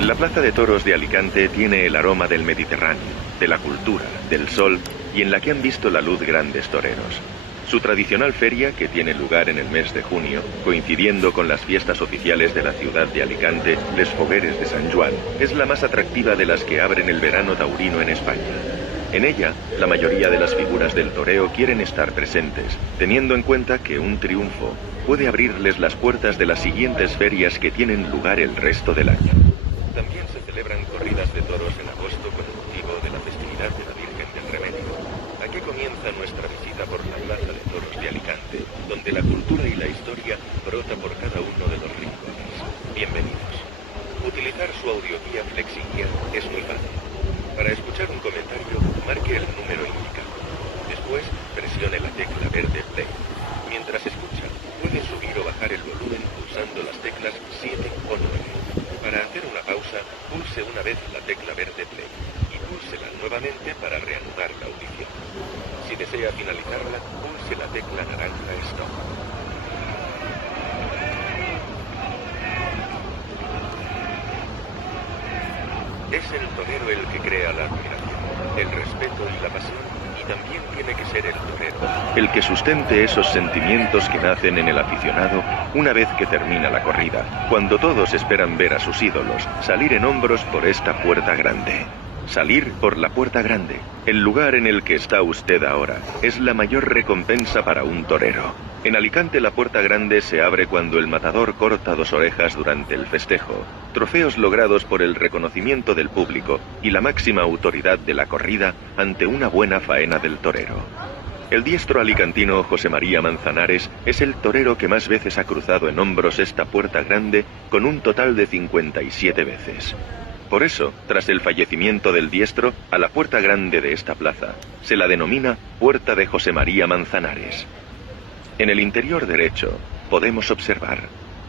La Plaza de Toros de Alicante tiene el aroma del Mediterráneo, de la cultura, del sol y en la que han visto la luz grandes toreros. Su tradicional feria, que tiene lugar en el mes de junio, coincidiendo con las fiestas oficiales de la ciudad de Alicante, Les Fogueres de San Juan, es la más atractiva de las que abren el verano taurino en España. En ella, la mayoría de las figuras del toreo quieren estar presentes, teniendo en cuenta que un triunfo puede abrirles las puertas de las siguientes ferias que tienen lugar el resto del año. También se celebran corridas de toros en agosto con motivo de la festividad de la Virgen del Remedio. Aquí comienza nuestra visita por la Plaza de Toros de Alicante, donde la cultura y la historia brota por cada uno de los rincones. Bienvenidos. Utilizar su audioguía FlexiGuía es muy fácil. Para escuchar un comentario, marque el número indicado. Después, presione la tecla verde Play. Mientras escucha, puede subir o bajar el volumen pulsando las teclas 7 o 9. Para hacer una pausa, pulse una vez la tecla verde Play y púlsela nuevamente para reanudar la audición. Si desea finalizarla, pulse la tecla naranja Stop. Es el torero el que crea la admiración, el respeto y la pasión, y también tiene que ser el torero el que sustente esos sentimientos que nacen en el aficionado una vez que termina la corrida, cuando todos esperan ver a sus ídolos salir en hombros por esta puerta grande. Salir por la puerta grande, el lugar en el que está usted ahora, es la mayor recompensa para un torero. En Alicante la puerta grande se abre cuando el matador corta 2 orejas durante el festejo, trofeos logrados por el reconocimiento del público y la máxima autoridad de la corrida ante una buena faena del torero. El diestro alicantino José María Manzanares es el torero que más veces ha cruzado en hombros esta puerta grande, con un total de 57 veces. Por eso, tras el fallecimiento del diestro, a la puerta grande de esta plaza se la denomina Puerta de José María Manzanares. En el interior derecho podemos observar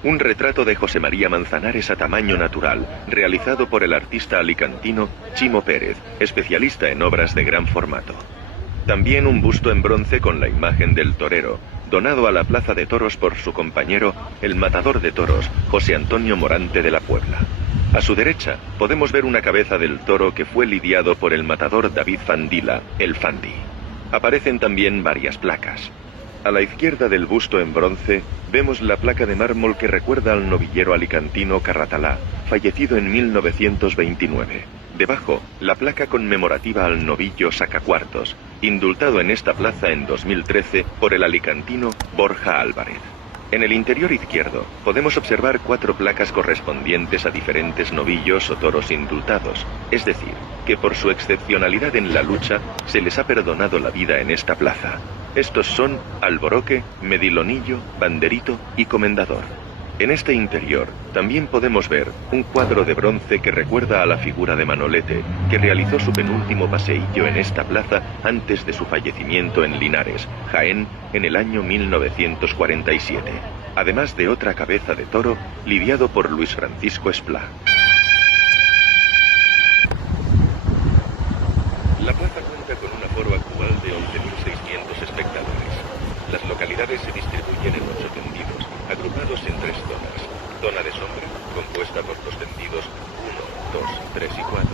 un retrato de José María Manzanares a tamaño natural, realizado por el artista alicantino Chimo Pérez, especialista en obras de gran formato. También un busto en bronce con la imagen del torero, donado a la Plaza de Toros por su compañero, el matador de toros, José Antonio Morante de la Puebla. A su derecha podemos ver una cabeza del toro que fue lidiado por el matador David Fandila, el Fandi. Aparecen también varias placas. A la izquierda del busto en bronce vemos la placa de mármol que recuerda al novillero alicantino Carratalá, fallecido en 1929. Debajo, la placa conmemorativa al novillo Sacacuartos, indultado en esta plaza en 2013 por el alicantino Borja Álvarez. En el interior izquierdo podemos observar 4 placas correspondientes a diferentes novillos o toros indultados, es decir, que por su excepcionalidad en la lucha se les ha perdonado la vida en esta plaza. Estos son Alboroque, Medilonillo, Banderito y Comendador. En este interior también podemos ver un cuadro de bronce que recuerda a la figura de Manolete, que realizó su penúltimo paseillo en esta plaza antes de su fallecimiento en Linares, Jaén, en el año 1947, además de otra cabeza de toro lidiado por Luis Francisco Esplá. La plaza cuenta con un aforo actual de 11.600 espectadores. Las localidades se distribuyen en 8 tendidos, agrupados en 3 zonas. Zona de sombra, compuesta por los tendidos 1, 2, 3 y 4.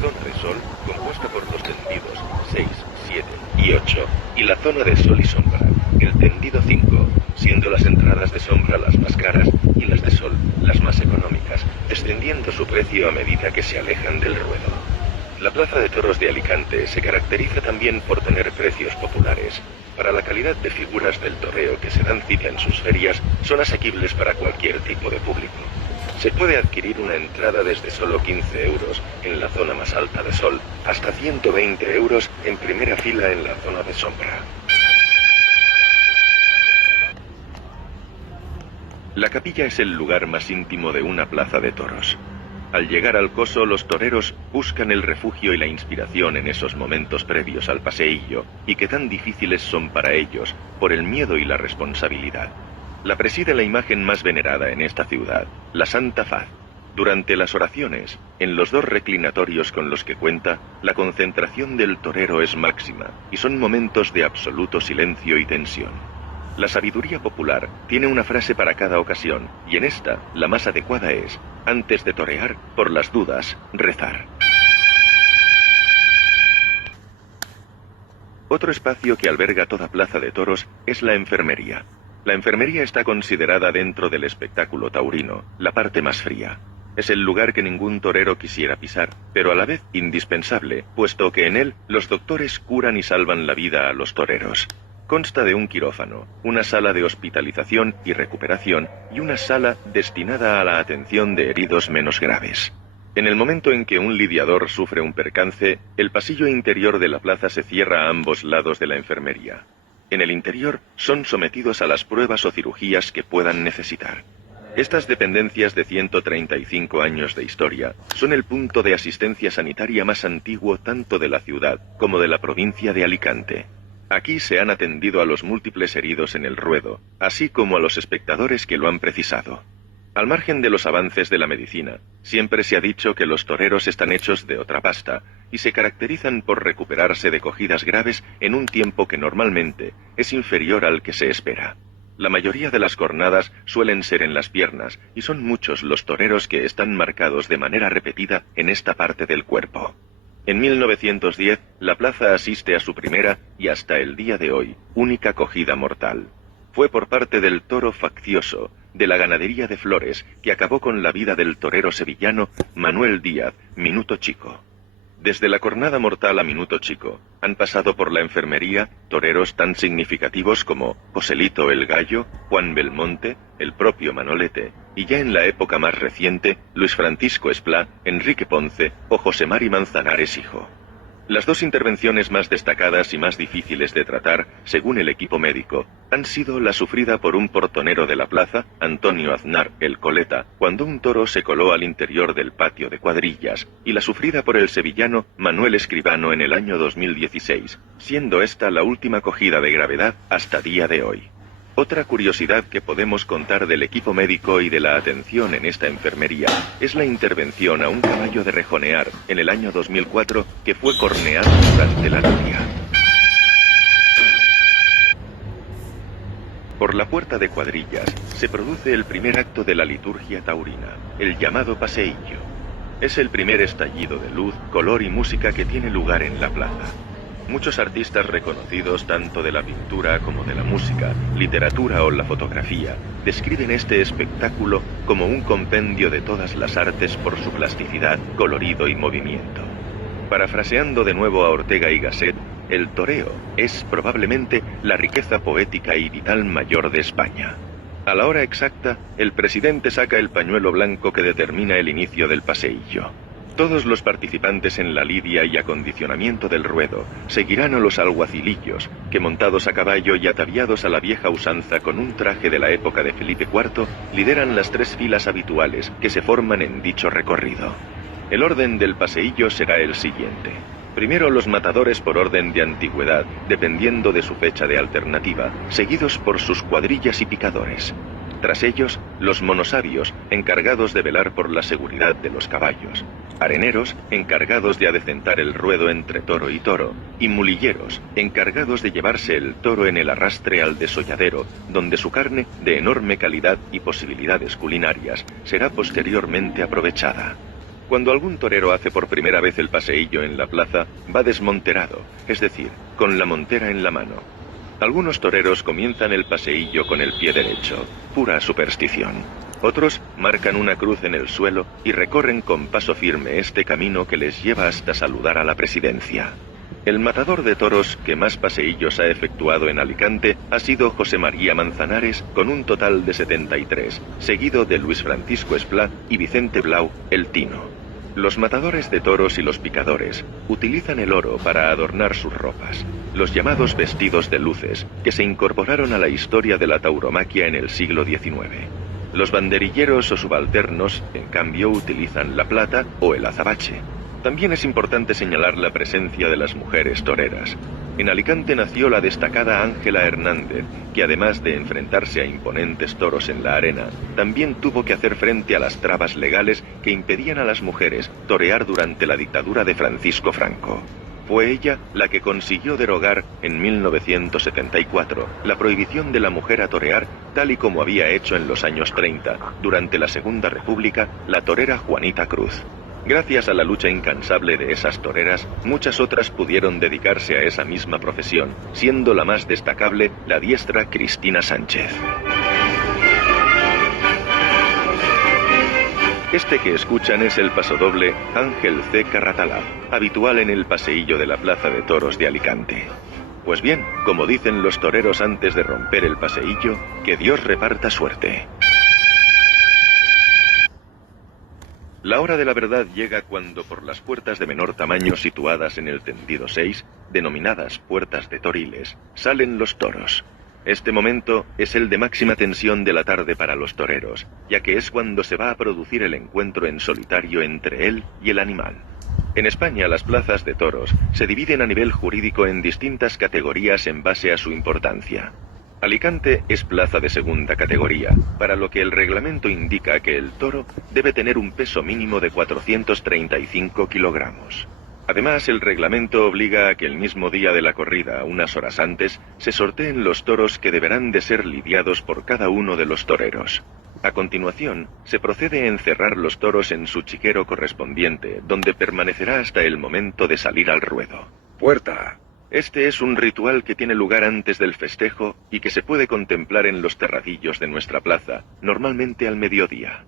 Zona de sol, compuesta por los tendidos 6, 7 y 8. Y la zona de sol y sombra, el tendido 5, siendo las entradas de sombra las más caras y las de sol las más económicas, descendiendo su precio a medida que se alejan del ruedo. La Plaza de Toros de Alicante se caracteriza también por tener precios populares. Para la calidad de figuras del toreo que se dan cita en sus ferias, son asequibles para cualquier tipo de público. Se puede adquirir una entrada desde solo 15 euros en la zona más alta de sol, hasta 120 euros en primera fila en la zona de sombra. La capilla es el lugar más íntimo de una plaza de toros. Al llegar al coso, los toreros buscan el refugio y la inspiración en esos momentos previos al paseillo, y que tan difíciles son para ellos por el miedo y la responsabilidad. La preside la imagen más venerada en esta ciudad, la Santa Faz. Durante las oraciones, en los 2 reclinatorios con los que cuenta, la concentración del torero es máxima, y son momentos de absoluto silencio y tensión. La sabiduría popular tiene una frase para cada ocasión, y en esta, la más adecuada es: antes de torear, por las dudas, rezar. Otro espacio que alberga toda plaza de toros es la enfermería. La enfermería está considerada dentro del espectáculo taurino, la parte más fría. Es el lugar que ningún torero quisiera pisar, pero a la vez indispensable, puesto que en él los doctores curan y salvan la vida a los toreros. Consta de un quirófano, una sala de hospitalización y recuperación y una sala destinada a la atención de heridos menos graves. En el momento en que un lidiador sufre un percance, el pasillo interior de la plaza se cierra a ambos lados de la enfermería. En el interior son sometidos a las pruebas o cirugías que puedan necesitar. Estas dependencias de 135 años de historia son el punto de asistencia sanitaria más antiguo tanto de la ciudad como de la provincia de Alicante. Aquí se han atendido a los múltiples heridos en el ruedo, así como a los espectadores que lo han precisado. Al margen de los avances de la medicina, siempre se ha dicho que los toreros están hechos de otra pasta y se caracterizan por recuperarse de cogidas graves en un tiempo que normalmente es inferior al que se espera. La mayoría de las cornadas suelen ser en las piernas y son muchos los toreros que están marcados de manera repetida en esta parte del cuerpo. En 1910, la plaza asiste a su primera y hasta el día de hoy, única cogida mortal. Fue por parte del toro faccioso, de la ganadería de Flores, que acabó con la vida del torero sevillano Manuel Díaz, Minuto Chico. Desde la cornada mortal a Minuto Chico, han pasado por la enfermería toreros tan significativos como Joselito el Gallo, Juan Belmonte, el propio Manolete, y ya en la época más reciente, Luis Francisco Esplá, Enrique Ponce o José Mari Manzanares hijo. Las dos intervenciones más destacadas y más difíciles de tratar, según el equipo médico, han sido la sufrida por un portonero de la plaza, Antonio Aznar el Coleta, cuando un toro se coló al interior del patio de cuadrillas, y la sufrida por el sevillano Manuel Escribano en el año 2016, siendo esta la última cogida de gravedad hasta día de hoy. Otra curiosidad que podemos contar del equipo médico y de la atención en esta enfermería es la intervención a un caballo de rejonear en el año 2004 que fue corneado durante la noria. Por la puerta de cuadrillas se produce el primer acto de la liturgia taurina, el llamado paseillo. Es el primer estallido de luz, color y música que tiene lugar en la plaza. Muchos artistas reconocidos tanto de la pintura como de la música, literatura o la fotografía, describen este espectáculo como un compendio de todas las artes por su plasticidad, colorido y movimiento. Parafraseando de nuevo a Ortega y Gasset, el toreo es probablemente la riqueza poética y vital mayor de España. A la hora exacta, el presidente saca el pañuelo blanco que determina el inicio del paseillo. Todos los participantes en la lidia y acondicionamiento del ruedo seguirán a los alguacilillos, que montados a caballo y ataviados a la vieja usanza con un traje de la época de Felipe IV, lideran las tres filas habituales que se forman en dicho recorrido. El orden del paseillo será el siguiente. Primero los matadores por orden de antigüedad, dependiendo de su fecha de alternativa, seguidos por sus cuadrillas y picadores. Tras ellos, los monosabios, encargados de velar por la seguridad de los caballos, areneros, encargados de adecentar el ruedo entre toro y toro, y mulilleros, encargados de llevarse el toro en el arrastre al desolladero, donde su carne, de enorme calidad y posibilidades culinarias, será posteriormente aprovechada. Cuando algún torero hace por primera vez el paseillo en la plaza, va desmonterado, es decir, con la montera en la mano. Algunos toreros comienzan el paseillo con el pie derecho, pura superstición. Otros marcan una cruz en el suelo y recorren con paso firme este camino que les lleva hasta saludar a la presidencia. El matador de toros que más paseillos ha efectuado en Alicante ha sido José María Manzanares, con un total de 73, seguido de Luis Francisco Esplá y Vicente Blau, el Tino. Los matadores de toros y los picadores utilizan el oro para adornar sus ropas, los llamados vestidos de luces, que se incorporaron a la historia de la tauromaquia en el siglo XIX. Los banderilleros o subalternos, en cambio, utilizan la plata o el azabache. También es importante señalar la presencia de las mujeres toreras. En Alicante nació la destacada Ángela Hernández, que además de enfrentarse a imponentes toros en la arena, también tuvo que hacer frente a las trabas legales que impedían a las mujeres torear durante la dictadura de Francisco Franco. Fue ella la que consiguió derogar en 1974 la prohibición de la mujer a torear, tal y como había hecho en los años 30, durante la Segunda República, la torera Juanita Cruz. Gracias a la lucha incansable de esas toreras, muchas otras pudieron dedicarse a esa misma profesión, siendo la más destacable la diestra Cristina Sánchez. Este que escuchan es el pasodoble Ángel C. Carratalá, habitual en el paseillo de la Plaza de Toros de Alicante. Pues bien, como dicen los toreros antes de romper el paseillo, que Dios reparta suerte. La hora de la verdad llega cuando por las puertas de menor tamaño situadas en el tendido 6, denominadas puertas de Toriles, salen los toros. Este momento es el de máxima tensión de la tarde para los toreros, ya que es cuando se va a producir el encuentro en solitario entre él y el animal. En España, las plazas de toros se dividen a nivel jurídico en distintas categorías en base a su importancia. Alicante es plaza de segunda categoría, para lo que el reglamento indica que el toro debe tener un peso mínimo de 435 kilogramos. Además, el reglamento obliga a que el mismo día de la corrida, unas horas antes, se sorteen los toros que deberán de ser lidiados por cada uno de los toreros. A continuación, se procede a encerrar los toros en su chiquero correspondiente, donde permanecerá hasta el momento de salir al ruedo. Puerta. Este es un ritual que tiene lugar antes del festejo y que se puede contemplar en los terradillos de nuestra plaza, normalmente al mediodía.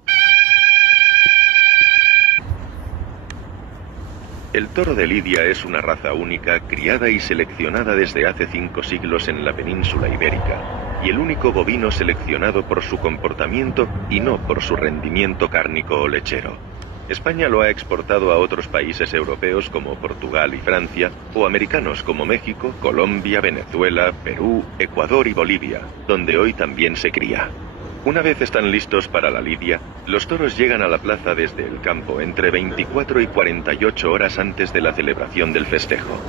El toro de Lidia es una raza única, criada y seleccionada desde hace 5 siglos en la península ibérica, y el único bovino seleccionado por su comportamiento y no por su rendimiento cárnico o lechero. España lo ha exportado a otros países europeos como Portugal y Francia, o americanos como México, Colombia, Venezuela, Perú, Ecuador y Bolivia, donde hoy también se cría. Una vez están listos para la lidia, los toros llegan a la plaza desde el campo entre 24 y 48 horas antes de la celebración del festejo.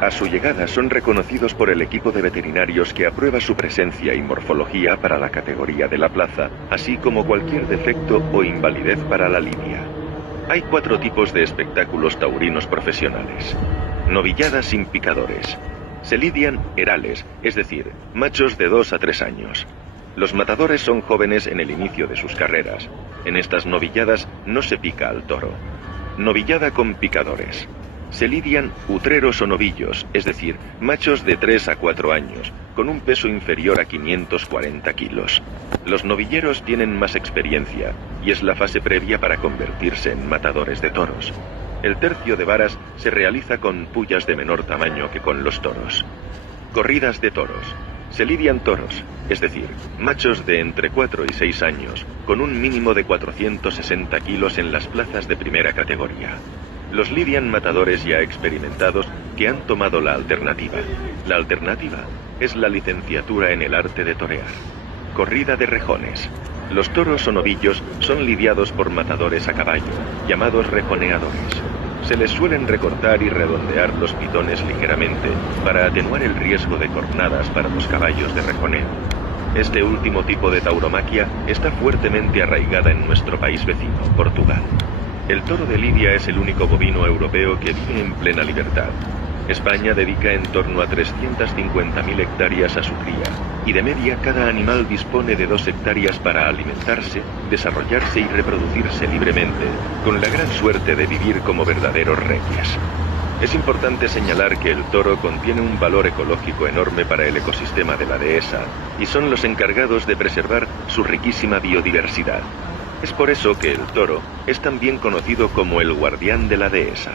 A su llegada son reconocidos por el equipo de veterinarios que aprueba su presencia y morfología para la categoría de la plaza, así como cualquier defecto o invalidez para la lidia. Hay 4 tipos de espectáculos taurinos profesionales. Novilladas sin picadores. Se lidian herales, es decir, machos de 2 a 3 años. Los matadores son jóvenes en el inicio de sus carreras. En estas novilladas no se pica al toro. Novillada con picadores. Se lidian utreros o novillos, es decir, machos de 3 a 4 años, con un peso inferior a 540 kilos. Los novilleros tienen más experiencia, y es la fase previa para convertirse en matadores de toros. El tercio de varas se realiza con pullas de menor tamaño que con los toros. Corridas de toros. Se lidian toros, es decir, machos de entre 4 y 6 años, con un mínimo de 460 kilos en las plazas de primera categoría. Los lidian matadores ya experimentados que han tomado la alternativa. La alternativa es la licenciatura en el arte de torear. Corrida de rejones. Los toros o novillos son lidiados por matadores a caballo, llamados rejoneadores. Se les suelen recortar y redondear los pitones ligeramente para atenuar el riesgo de cornadas para los caballos de rejoneo. Este último tipo de tauromaquia está fuertemente arraigada en nuestro país vecino, Portugal. El toro de lidia es el único bovino europeo que vive en plena libertad. España dedica en torno a 350.000 hectáreas a su cría, y de media cada animal dispone de 2 hectáreas para alimentarse, desarrollarse y reproducirse libremente, con la gran suerte de vivir como verdaderos reyes. Es importante señalar que el toro contiene un valor ecológico enorme para el ecosistema de la dehesa, y son los encargados de preservar su riquísima biodiversidad. Es por eso que el toro es también conocido como el guardián de la dehesa.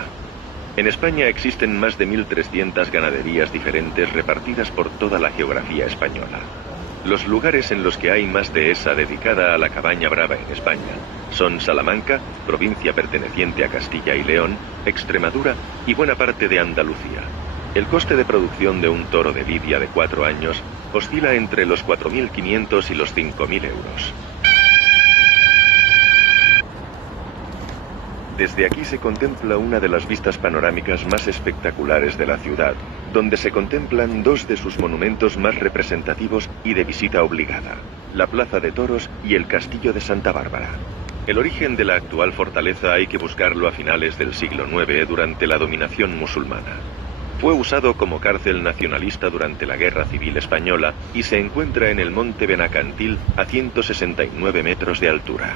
En España existen más de 1.300 ganaderías diferentes repartidas por toda la geografía española. Los lugares en los que hay más dehesa dedicada a la cabaña brava en España son Salamanca, provincia perteneciente a Castilla y León, Extremadura y buena parte de Andalucía. El coste de producción de un toro de lidia de 4 años oscila entre los 4.500 y los 5.000 euros. Desde aquí se contempla una de las vistas panorámicas más espectaculares de la ciudad, donde se contemplan 2 de sus monumentos más representativos y de visita obligada, la Plaza de Toros y el Castillo de Santa Bárbara. El origen de la actual fortaleza hay que buscarlo a finales del siglo IX durante la dominación musulmana. Fue usado como cárcel nacionalista durante la Guerra Civil Española y se encuentra en el Monte Benacantil a 169 metros de altura.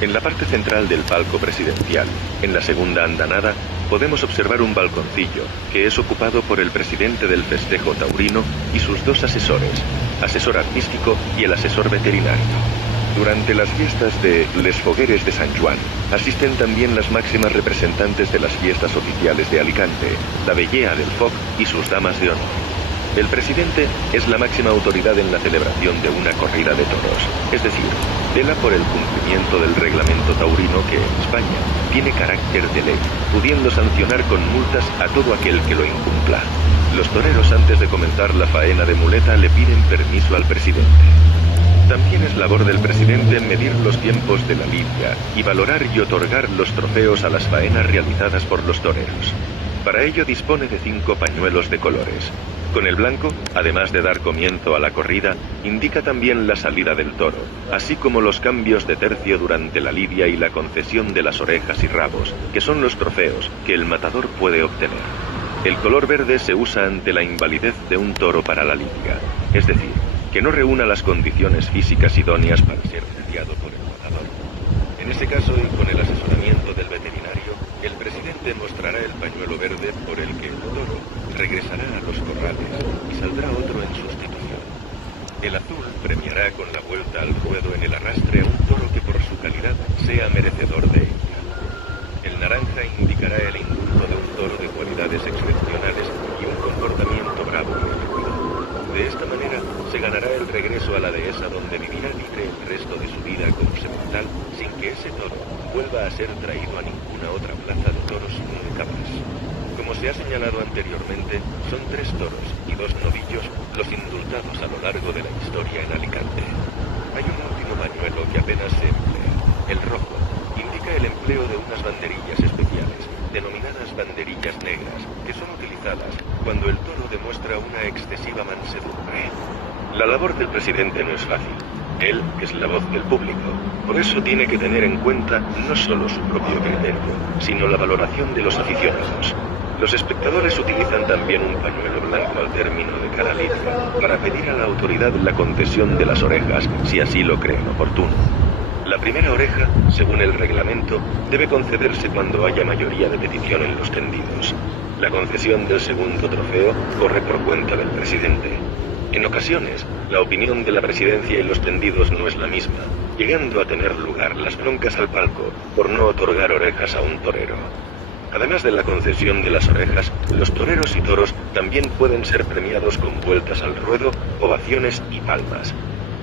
En la parte central del palco presidencial, en la segunda andanada, podemos observar un balconcillo que es ocupado por el presidente del festejo taurino y sus dos asesores, asesor artístico y el asesor veterinario. Durante las fiestas de Les Fogueres de Sant Joan, asisten también las máximas representantes de las fiestas oficiales de Alicante, la Vellea del Foc y sus damas de honor. El presidente es la máxima autoridad en la celebración de una corrida de toros, es decir, vela por el cumplimiento del reglamento taurino que en España tiene carácter de ley, pudiendo sancionar con multas a todo aquel que lo incumpla. Los toreros, antes de comenzar la faena de muleta, le piden permiso al presidente. También es labor del presidente medir los tiempos de la lidia y valorar y otorgar los trofeos a las faenas realizadas por los toreros. Para ello dispone de 5 pañuelos de colores. Con el blanco, además de dar comienzo a la corrida, indica también la salida del toro, así como los cambios de tercio durante la lidia y la concesión de las orejas y rabos, que son los trofeos que el matador puede obtener. El color verde se usa ante la invalidez de un toro para la lidia, es decir, que no reúna las condiciones físicas idóneas para ser mediado por el matador. En ese caso, y con el asesoramiento del veterinario, el presidente mostrará el pañuelo verde por el que el toro regresará a los corrales y saldrá otro en sustitución. El azul premiará con la vuelta al ruedo en el arrastre a un toro que por su calidad sea merecedor de ella. El naranja indicará el indulto de un toro de cualidades excepcionales y un comportamiento bravo y adecuado. De esta manera se ganará el regreso a la dehesa donde vivirá libre el resto de su vida como semental sin que ese toro vuelva a ser traído a ninguna otra plaza de toros nunca más. Como se ha señalado anteriormente, son 3 toros y 2 novillos los indultados a lo largo de la historia en Alicante. Hay un último pañuelo que apenas se emplea, el rojo. Indica el empleo de unas banderillas especiales, denominadas banderillas negras, que son utilizadas cuando el toro demuestra una excesiva mansedumbre. La labor del presidente no es fácil. Él es la voz del público. Por eso tiene que tener en cuenta no solo su propio criterio, sino la valoración de los aficionados. Los espectadores utilizan también un pañuelo blanco al término de cada lidia para pedir a la autoridad la concesión de las orejas, si así lo creen oportuno. La primera oreja, según el reglamento, debe concederse cuando haya mayoría de petición en los tendidos. La concesión del segundo trofeo corre por cuenta del presidente. En ocasiones, la opinión de la presidencia y los tendidos no es la misma, llegando a tener lugar las broncas al palco por no otorgar orejas a un torero. Además de la concesión de las orejas, los toreros y toros también pueden ser premiados con vueltas al ruedo, ovaciones y palmas.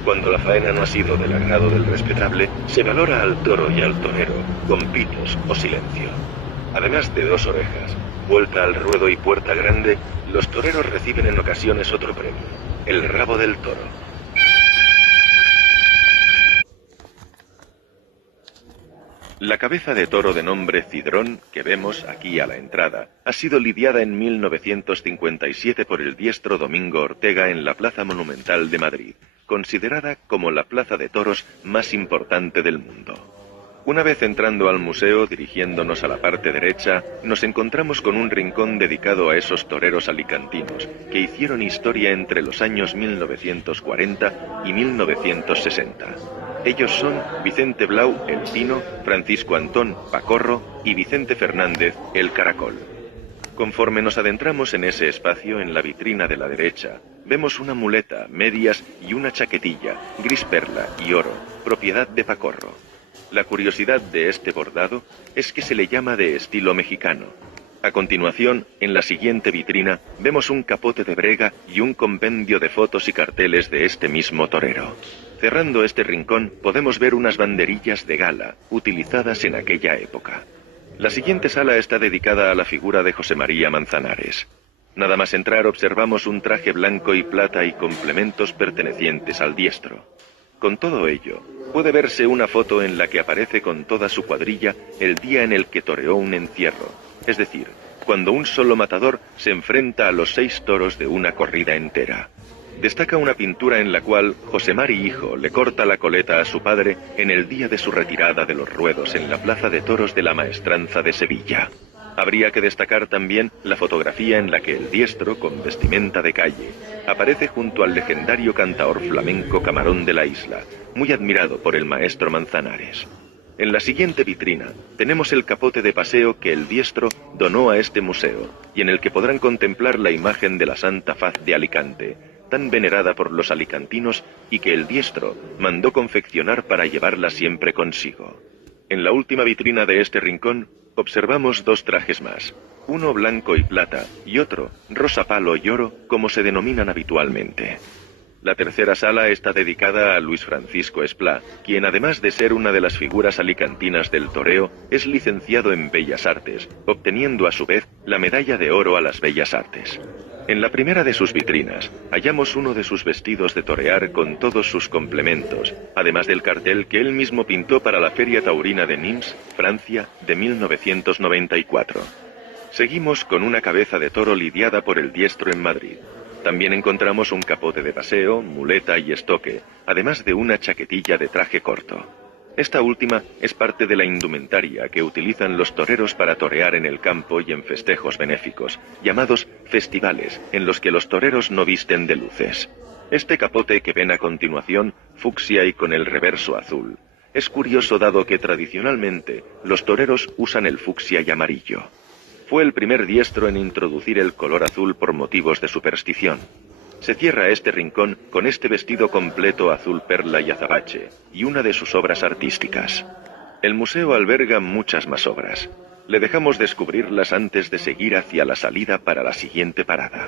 Cuando la faena no ha sido del agrado del respetable, se valora al toro y al torero, con pitos o silencio. Además de 2 orejas, vuelta al ruedo y puerta grande, los toreros reciben en ocasiones otro premio, el rabo del toro. La cabeza de toro de nombre Cidrón, que vemos aquí a la entrada, ha sido lidiada en 1957 por el diestro Domingo Ortega en la Plaza Monumental de Madrid, considerada como la plaza de toros más importante del mundo. Una vez entrando al museo, dirigiéndonos a la parte derecha, nos encontramos con un rincón dedicado a esos toreros alicantinos que hicieron historia entre los años 1940 y 1960. Ellos son Vicente Blau, el Pino, Francisco Antón, Pacorro y Vicente Fernández, el Caracol. Conforme nos adentramos en ese espacio, en la vitrina de la derecha, vemos una muleta, medias y una chaquetilla, gris perla y oro, propiedad de Pacorro. La curiosidad de este bordado es que se le llama de estilo mexicano. A continuación, en la siguiente vitrina, vemos un capote de brega y un compendio de fotos y carteles de este mismo torero. Cerrando este rincón, podemos ver unas banderillas de gala, utilizadas en aquella época. La siguiente sala está dedicada a la figura de José María Manzanares. Nada más entrar observamos un traje blanco y plata y complementos pertenecientes al diestro. Con todo ello, puede verse una foto en la que aparece con toda su cuadrilla el día en el que toreó un encierro, es decir, cuando un solo matador se enfrenta a los 6 toros de una corrida entera. destaca una pintura en la cual José Mari Hijo le corta la coleta a su padre en el día de su retirada de los ruedos en la Plaza de Toros de la Maestranza de Sevilla. Habría que destacar también la fotografía en la que el diestro, con vestimenta de calle, aparece junto al legendario cantaor flamenco Camarón de la Isla, muy admirado por el maestro Manzanares. En la siguiente vitrina tenemos el capote de paseo que el diestro donó a este museo y en el que podrán contemplar la imagen de la Santa Faz de Alicante, tan venerada por los alicantinos y que el diestro mandó confeccionar para llevarla siempre consigo. En la última vitrina de este rincón observamos dos trajes más, uno blanco y plata y otro rosa palo y oro como se denominan habitualmente. La tercera sala está dedicada a Luis Francisco Esplá, quien además de ser una de las figuras alicantinas del toreo, es licenciado en Bellas Artes, obteniendo a su vez la medalla de oro a las Bellas Artes. En la primera de sus vitrinas hallamos uno de sus vestidos de torear con todos sus complementos, además del cartel que él mismo pintó para la Feria Taurina de Nimes, Francia, de 1994. Seguimos con una cabeza de toro lidiada por el diestro en Madrid. También encontramos un capote de paseo, muleta y estoque, además de una chaquetilla de traje corto. Esta última es parte de la indumentaria que utilizan los toreros para torear en el campo y en festejos benéficos, llamados festivales, en los que los toreros no visten de luces. Este capote que ven a continuación, fucsia y con el reverso azul, es curioso dado que tradicionalmente los toreros usan el fucsia y amarillo. Fue el primer diestro en introducir el color azul por motivos de superstición. Se cierra este rincón con este vestido completo azul perla y azabache, y una de sus obras artísticas. El museo alberga muchas más obras. Le dejamos descubrirlas antes de seguir hacia la salida para la siguiente parada.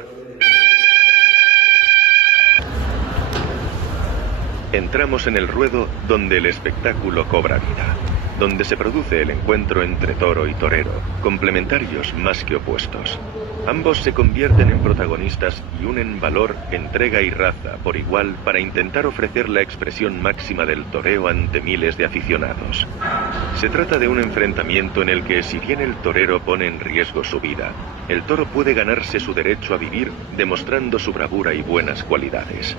Entramos en el ruedo donde el espectáculo cobra vida, donde se produce el encuentro entre toro y torero, complementarios más que opuestos. Ambos se convierten en protagonistas y unen valor, entrega y raza por igual para intentar ofrecer la expresión máxima del toreo ante miles de aficionados. Se trata de un enfrentamiento en el que, si bien el torero pone en riesgo su vida, el toro puede ganarse su derecho a vivir demostrando su bravura y buenas cualidades.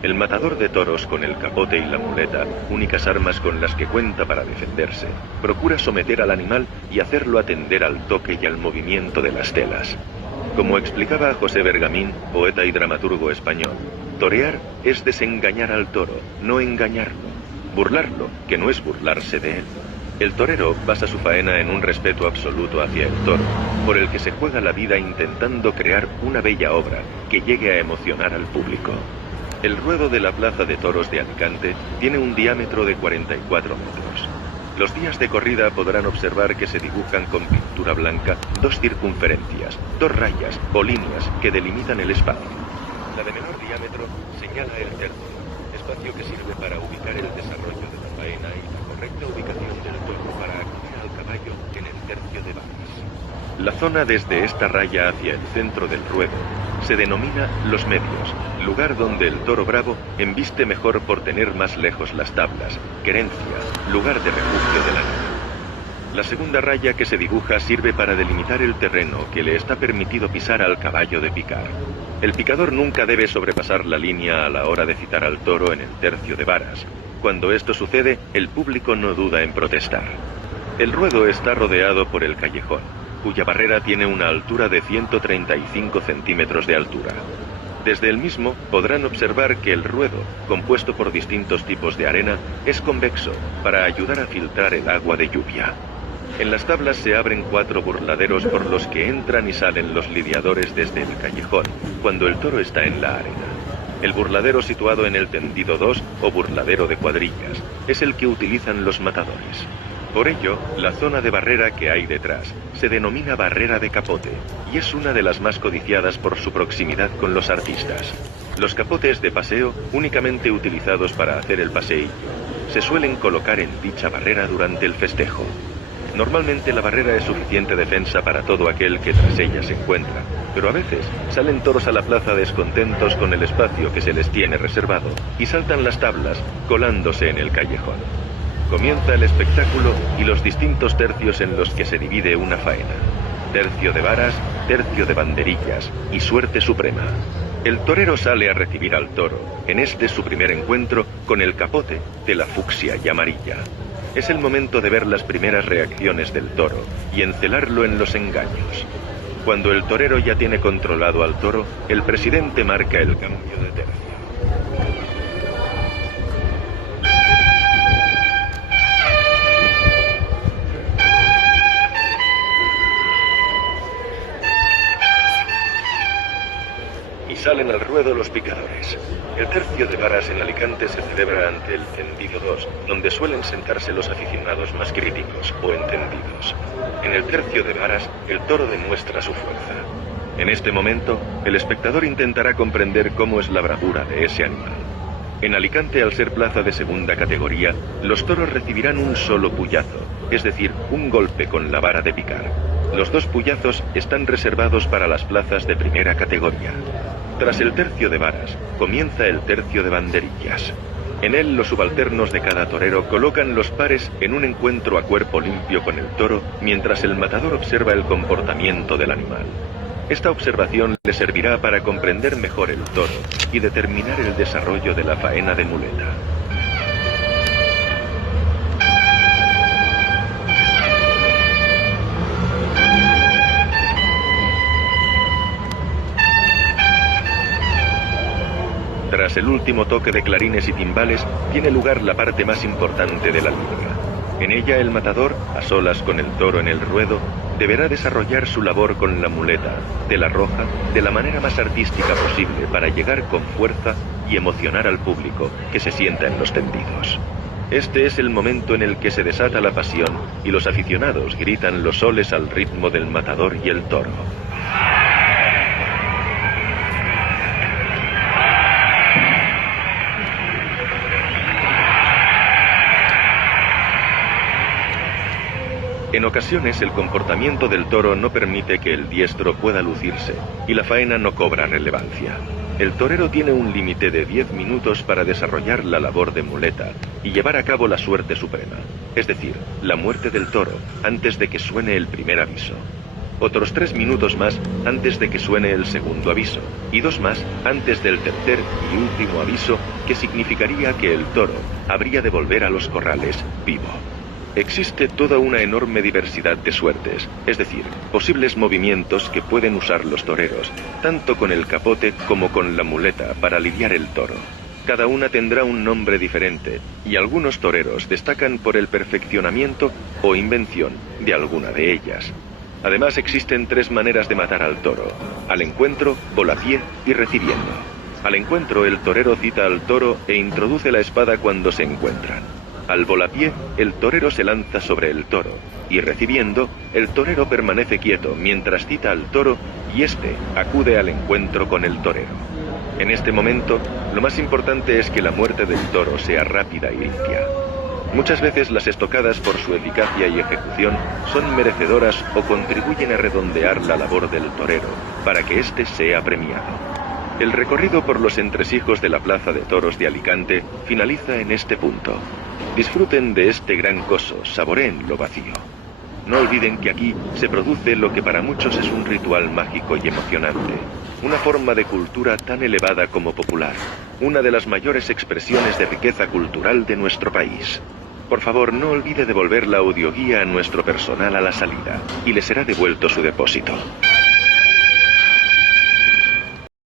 El matador de toros con el capote y la muleta, únicas armas con las que cuenta para defenderse, procura someter al animal y hacerlo atender al toque y al movimiento de las telas. Como explicaba José Bergamín, poeta y dramaturgo español, torear es desengañar al toro, no engañarlo, burlarlo, que no es burlarse de él. El torero basa su faena en un respeto absoluto hacia el toro, por el que se juega la vida intentando crear una bella obra que llegue a emocionar al público. El ruedo de la Plaza de Toros de Alicante tiene un diámetro de 44 metros. Los días de corrida podrán observar que se dibujan con pintura blanca dos circunferencias, dos rayas o líneas que delimitan el espacio. La de menor diámetro señala el tercio, espacio que sirve para ubicar el desarrollo de la faena y la correcta ubicación del toro para acudir al caballo en el tercio de varas. La zona desde esta raya hacia el centro del ruedo se denomina Los Medios, lugar donde el toro bravo embiste mejor por tener más lejos las tablas, querencia, lugar de refugio del animal. La segunda raya que se dibuja sirve para delimitar el terreno que le está permitido pisar al caballo de picar. El picador nunca debe sobrepasar la línea a la hora de citar al toro en el tercio de varas. Cuando esto sucede, el público no duda en protestar. El ruedo está rodeado por el callejón, cuya barrera tiene una altura de 135 centímetros de altura. Desde el mismo podrán observar que el ruedo, compuesto por distintos tipos de arena, es convexo para ayudar a filtrar el agua de lluvia. En las tablas se abren 4 burladeros por los que entran y salen los lidiadores desde el callejón, cuando el toro está en la arena. El burladero situado en el tendido 2 o burladero de cuadrillas es el que utilizan los matadores. Por ello, la zona de barrera que hay detrás se denomina barrera de capote y es una de las más codiciadas por su proximidad con los artistas. Los capotes de paseo, únicamente utilizados para hacer el paseillo, se suelen colocar en dicha barrera durante el festejo. Normalmente la barrera es suficiente defensa para todo aquel que tras ella se encuentra, pero a veces salen toros a la plaza descontentos con el espacio que se les tiene reservado y saltan las tablas, colándose en el callejón. Comienza el espectáculo y los distintos tercios en los que se divide una faena. Tercio de varas, tercio de banderillas y suerte suprema. El torero sale a recibir al toro, en este su primer encuentro con el capote de la fucsia y amarilla. Es el momento de ver las primeras reacciones del toro y encelarlo en los engaños. Cuando el torero ya tiene controlado al toro, el presidente marca el cambio de tercio. Salen al ruedo los picadores. El tercio de varas en Alicante se celebra ante el tendido 2, donde suelen sentarse los aficionados más críticos o entendidos. En el tercio de varas, el toro demuestra su fuerza. En este momento, el espectador intentará comprender cómo es la bravura de ese animal. En Alicante, al ser plaza de segunda categoría, los toros recibirán un solo puyazo, es decir, un golpe con la vara de picar. Los 2 puyazos están reservados para las plazas de primera categoría. Tras el tercio de varas, comienza el tercio de banderillas. En él, los subalternos de cada torero colocan los pares en un encuentro a cuerpo limpio con el toro, mientras el matador observa el comportamiento del animal. Esta observación le servirá para comprender mejor el toro y determinar el desarrollo de la faena de muleta. Tras el último toque de clarines y timbales, tiene lugar la parte más importante de la lidia. En ella el matador, a solas con el toro en el ruedo, deberá desarrollar su labor con la muleta, tela roja, de la manera más artística posible para llegar con fuerza y emocionar al público que se sienta en los tendidos. Este es el momento en el que se desata la pasión y los aficionados gritan los soles al ritmo del matador y el toro. En ocasiones el comportamiento del toro no permite que el diestro pueda lucirse y la faena no cobra relevancia. El torero tiene un límite de 10 minutos para desarrollar la labor de muleta y llevar a cabo la suerte suprema, es decir, la muerte del toro, antes de que suene el primer aviso. Otros 3 minutos más antes de que suene el segundo aviso, y 2 más antes del tercer y último aviso, que significaría que el toro habría de volver a los corrales vivo. Existe toda una enorme diversidad de suertes, es decir, posibles movimientos que pueden usar los toreros, tanto con el capote como con la muleta para lidiar el toro. Cada una tendrá un nombre diferente, y algunos toreros destacan por el perfeccionamiento o invención de alguna de ellas. Además existen 3 maneras de matar al toro: al encuentro, volapié y recibiendo. Al encuentro, el torero cita al toro e introduce la espada cuando se encuentran. Al volapié, el torero se lanza sobre el toro, y recibiendo, el torero permanece quieto mientras cita al toro y éste acude al encuentro con el torero. En este momento, lo más importante es que la muerte del toro sea rápida y limpia. Muchas veces las estocadas, por su eficacia y ejecución, son merecedoras o contribuyen a redondear la labor del torero, para que éste sea premiado. El recorrido por los entresijos de la Plaza de Toros de Alicante finaliza en este punto. Disfruten de este gran coso, saboreen lo vacío. No olviden que aquí se produce lo que para muchos es un ritual mágico y emocionante, una forma de cultura tan elevada como popular, una de las mayores expresiones de riqueza cultural de nuestro país. Por favor, no olvide devolver la audioguía a nuestro personal a la salida, y le será devuelto su depósito.